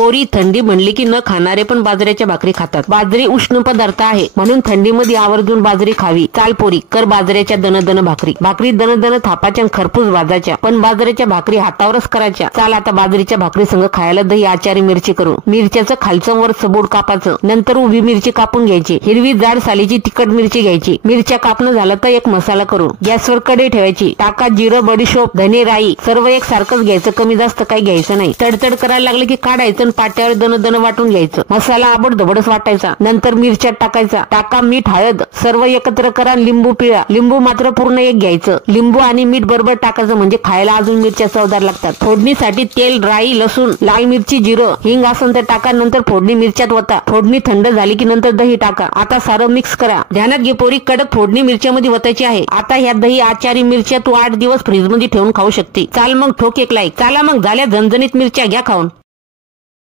पोरी थंडी म्हणली की न खाणारे पण बाजरीच्या भाकरी खातात। बाजरी उष्ण पदार्थ आहे म्हणून थंडीमध्ये आवर्जून बाजरी खावी। चाल पोरी कर बाजरीच्या दन भाकरी। भाकरी दन थापाच्या खरपूस भाजाच्या, पण बाजरीच्या भाकरी हातावरच करायच्या। चाल आता बाजरीच्या भाकरी संग खायला दही आचारी मिरची करू। मिरच्याचं खालचं वर सबूड कापाचं, नंतर उभी मिरची कापून घ्यायची। हिरवी जाड सालीची तिखट मिरची घ्यायची। मिरच्या कापणं झालं तर एक मसाला करू। गॅसवर कढई ठेवायची, टाका जिरं बडीशोप धने राई सर्व एक सारखंच घ्यायचं, कमी जास्त काही घ्यायचं नाही। तडतड करायला लागलं की काढायचं आणि पाट्यावर दन वाटून घ्यायचं। मसाला आबडधोबडच वाटायचा, नंतर मिरच्यात टाकायचा। टाका मीठ हळद सर्व एकत्र करा। लिंबू पिळा, लिंबू मात्र पूर्ण एक घ्यायचं। लिंबू आणि मीठ बरोबर टाकायचं म्हणजे खायला अजून मिरच्या चवदार लागतात। फोडणीसाठी तेल राई लसूण लाल मिरची जिरं हिंग असेल तर टाका, नंतर फोडणी मिरच्यात वता। फोडणी थंड झाली की नंतर दही टाका। आता सारं मिक्स करा। ध्यानात घे पोरी कडक फोडणी मिरच्यामध्ये वतायची आहे। आता ह्या दही आचारी मिरच्या तू 8 दिवस फ्रीज मध्ये ठेवून खाऊ शकते। चाल मग ठोक एक लाईक। चला मग झाल्या झणझणीत मिरच्या घ्या खाऊन।